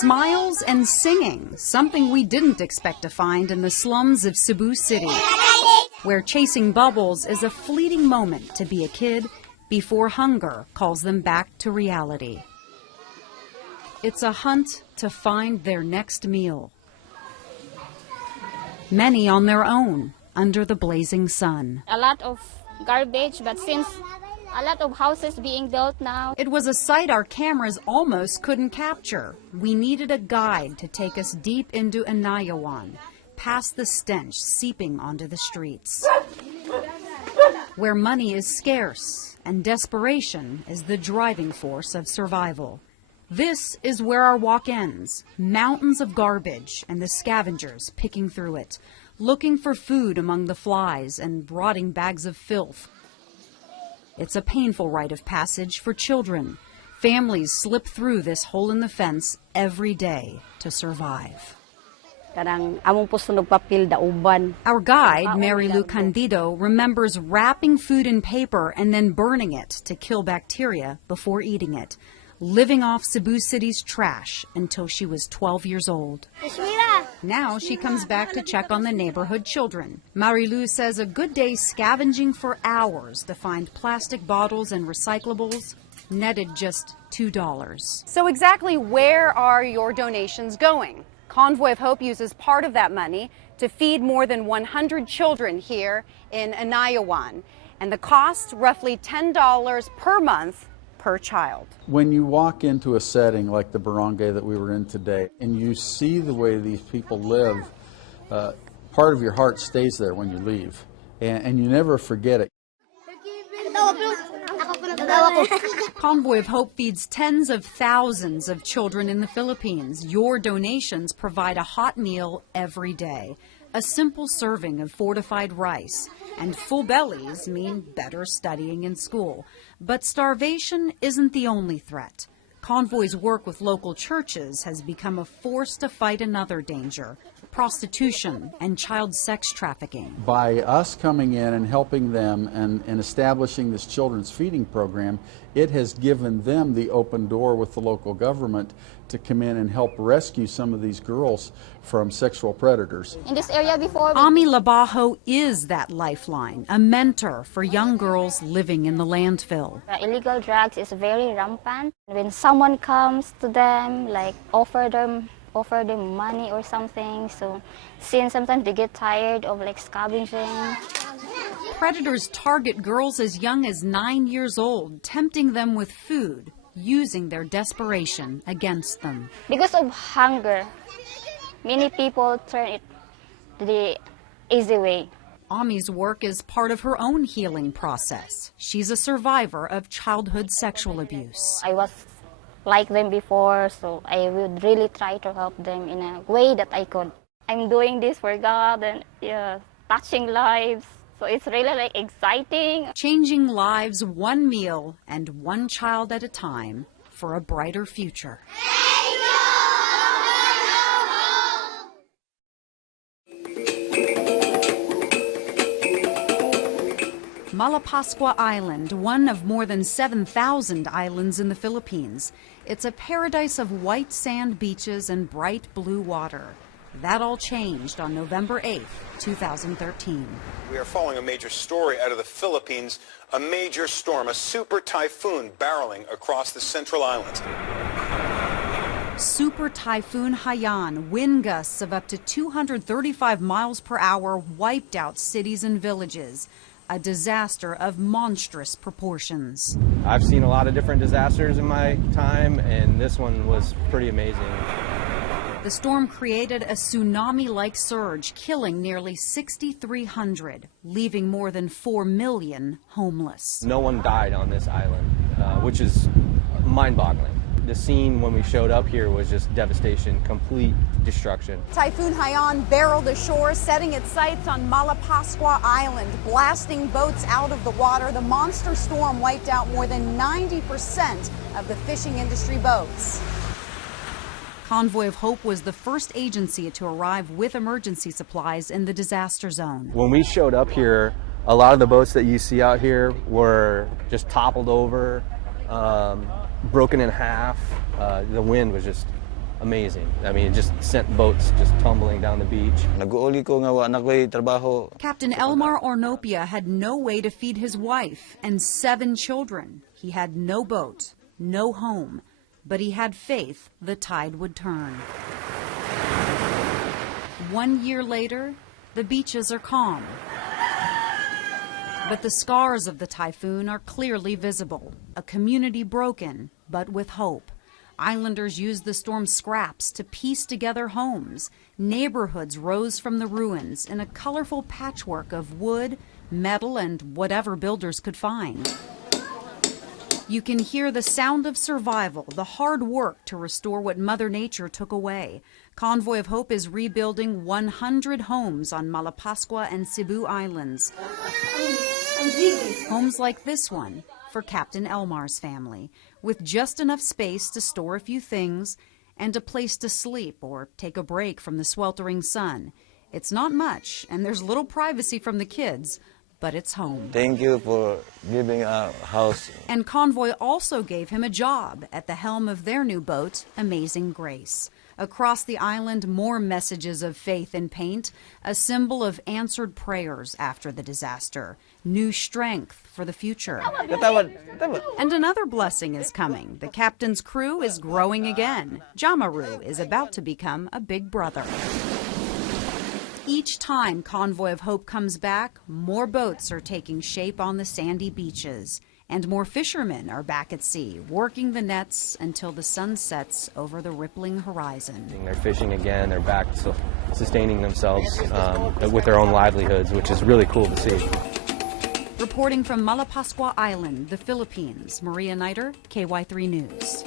Smiles and singing, something we didn't expect to find in the slums of Cebu City, where chasing bubbles is a fleeting moment to be a kid before hunger calls them back to reality. It's a hunt to find their next meal. Many on their own, under the blazing sun. A lot of garbage, but since a lot of houses being built now. It was a sight our cameras almost couldn't capture. We needed a guide to take us deep into Anayawan, past the stench seeping onto the streets, where money is scarce and desperation is the driving force of survival. This is where our walk ends, mountains of garbage and the scavengers picking through it, looking for food among the flies and rotting bags of filth. It's a painful rite of passage for children. Families slip through this hole in the fence every day to survive. Our guide, Mary Lou Candido, remembers wrapping food in paper and then burning it to kill bacteria before eating it, living off Cebu City's trash until she was 12 years old. Now she comes back to check on the neighborhood children. Marilu says a good day scavenging for hours to find plastic bottles and recyclables netted just $2. So exactly where are your donations going? Convoy of Hope uses part of that money to feed more than 100 children here in Anayawan. And the cost, roughly $10 per month per child. When you walk into a setting like the barangay that we were in today and you see the way these people live, part of your heart stays there when you leave, and you never forget it. Convoy of Hope feeds tens of thousands of children in the Philippines. Your donations provide a hot meal every day, a simple serving of fortified rice, and full bellies mean better studying in school. But starvation isn't the only threat. Convoy's work with local churches has become a force to fight another danger: prostitution and child sex trafficking. By us coming in and helping them and establishing this children's feeding program, it has given them the open door with the local government to come in and help rescue some of these girls from sexual predators. In this area before, Ami Labajo is that lifeline, a mentor for young girls living in the landfill. Illegal drugs is very rampant. When someone comes to them, like offer them money or something, so since sometimes they get tired of like scavenging. Predators target girls as young as 9 years old, tempting them with food, using their desperation against them. Because of hunger, many people turn it the easy way. Ami's work is part of her own healing process. She's a survivor of childhood sexual abuse. I was like them before, so I would really try to help them in a way that I could. I'm doing this for God and touching lives, so it's really like exciting. Changing lives one meal and one child at a time for a brighter future. Malapascua Island, one of more than 7,000 islands in the Philippines. It's a paradise of white sand beaches and bright blue water. That all changed on November 8th, 2013. We are following a major story out of the Philippines, a major storm, a super typhoon barreling across the central islands. Super Typhoon Haiyan, wind gusts of up to 235 miles per hour wiped out cities and villages. A disaster of monstrous proportions. I've seen a lot of different disasters in my time, and this one was pretty amazing. The storm created a tsunami-like surge, killing nearly 6,300, leaving more than 4 million homeless. No one died on this island, which is mind-boggling. The scene when we showed up here was just devastation, complete destruction. Typhoon Haiyan barreled ashore, setting its sights on Malapascua Island, blasting boats out of the water. The monster storm wiped out more than 90% of the fishing industry boats. Convoy of Hope was the first agency to arrive with emergency supplies in the disaster zone. When we showed up here, a lot of the boats that you see out here were just toppled over, broken in half. The wind was just amazing. I mean, it just sent boats just tumbling down the beach. Nag-uuli ko nga wa anak ko'y trabaho. Captain Elmar Ornopia had no way to feed his wife and 7 children. He had no boat, no home, but he had faith the tide would turn. 1 year later, the beaches are calm. But the scars of the typhoon are clearly visible. A community broken, but with hope. Islanders used the storm's scraps to piece together homes. Neighborhoods rose from the ruins in a colorful patchwork of wood, metal, and whatever builders could find. You can hear the sound of survival, the hard work to restore what Mother Nature took away. Convoy of Hope is rebuilding 100 homes on Malapascua and Cebu Islands. Homes like this one for Captain Elmar's family, with just enough space to store a few things and a place to sleep or take a break from the sweltering sun. It's not much, and there's little privacy from the kids, but it's home. Thank you for giving a house. And Convoy also gave him a job at the helm of their new boat, Amazing Grace. Across the island, more messages of faith in paint, a symbol of answered prayers after the disaster, new strength for the future. And another blessing is coming. The captain's crew is growing again. Jamaru is about to become a big brother. Each time Convoy of Hope comes back, more boats are taking shape on the sandy beaches, and more fishermen are back at sea, working the nets until the sun sets over the rippling horizon. They're fishing again. They're back sustaining themselves with their own livelihoods, which is really cool to see. Reporting from Malapascua Island, the Philippines, Maria Niter, KY3 News.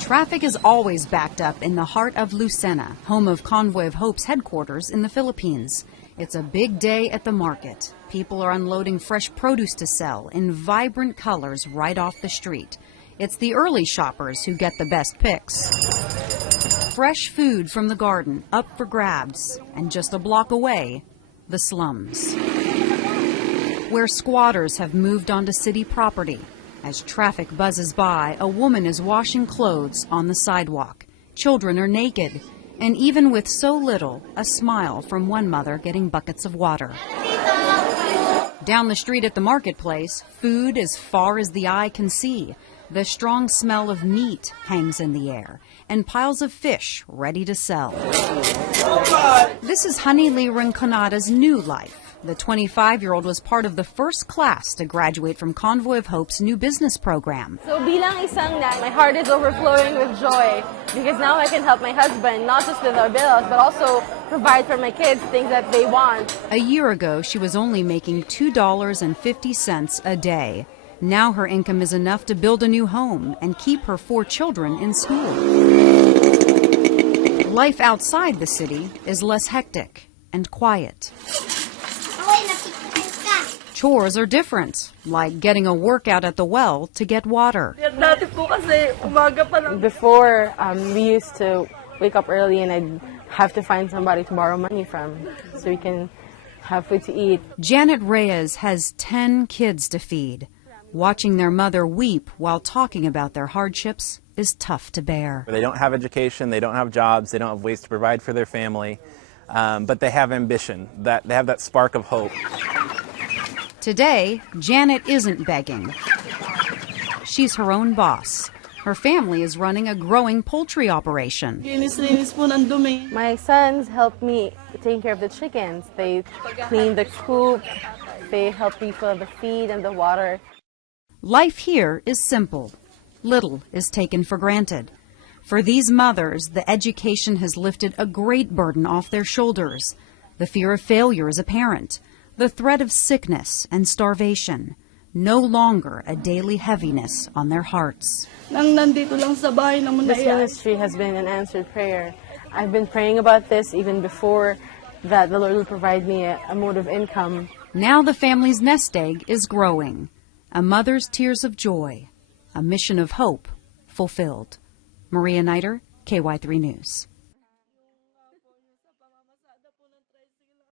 Traffic is always backed up in the heart of Lucena, home of Convoy of Hope's headquarters in the Philippines. It's a big day at the market. People are unloading fresh produce to sell in vibrant colors right off the street. It's the early shoppers who get the best picks. Fresh food from the garden up for grabs, and just a block away, the slums, where squatters have moved onto city property. As traffic buzzes by, a woman is washing clothes on the sidewalk. Children are naked, and even with so little, a smile from one mother getting buckets of water. Down the street at the marketplace, food as far as the eye can see. The strong smell of meat hangs in the air, and piles of fish ready to sell. This is Honey Lee Rinconada's new life. The 25-year-old was part of the first class to graduate from Convoy of Hope's new business program. So bilang isang nan, my heart is overflowing with joy because now I can help my husband, not just with our bills, but also provide for my kids things that they want. A year ago, she was only making $2.50 a day. Now her income is enough to build a new home and keep her 4 children in school. Life outside the city is less hectic and quiet. Chores are different, like getting a workout at the well to get water. Before, we used to wake up early and I'd have to find somebody to borrow money from so we can have food to eat. Janet Reyes has 10 kids to feed. Watching their mother weep while talking about their hardships is tough to bear. They don't have education, they don't have jobs, they don't have ways to provide for their family, but they have ambition, they have that spark of hope. Today, Janet isn't begging. She's her own boss. Her family is running a growing poultry operation. My sons help me take care of the chickens. They clean the coop, they help refill the feed and the water. Life here is simple. Little is taken for granted. For these mothers, the education has lifted a great burden off their shoulders. The fear of failure is apparent. The threat of sickness and starvation, no longer a daily heaviness on their hearts. This ministry has been an answered prayer. I've been praying about this even before that the Lord will provide me a mode of income. Now the family's nest egg is growing. A mother's tears of joy, a mission of hope fulfilled. Maria Niter, KY3 News.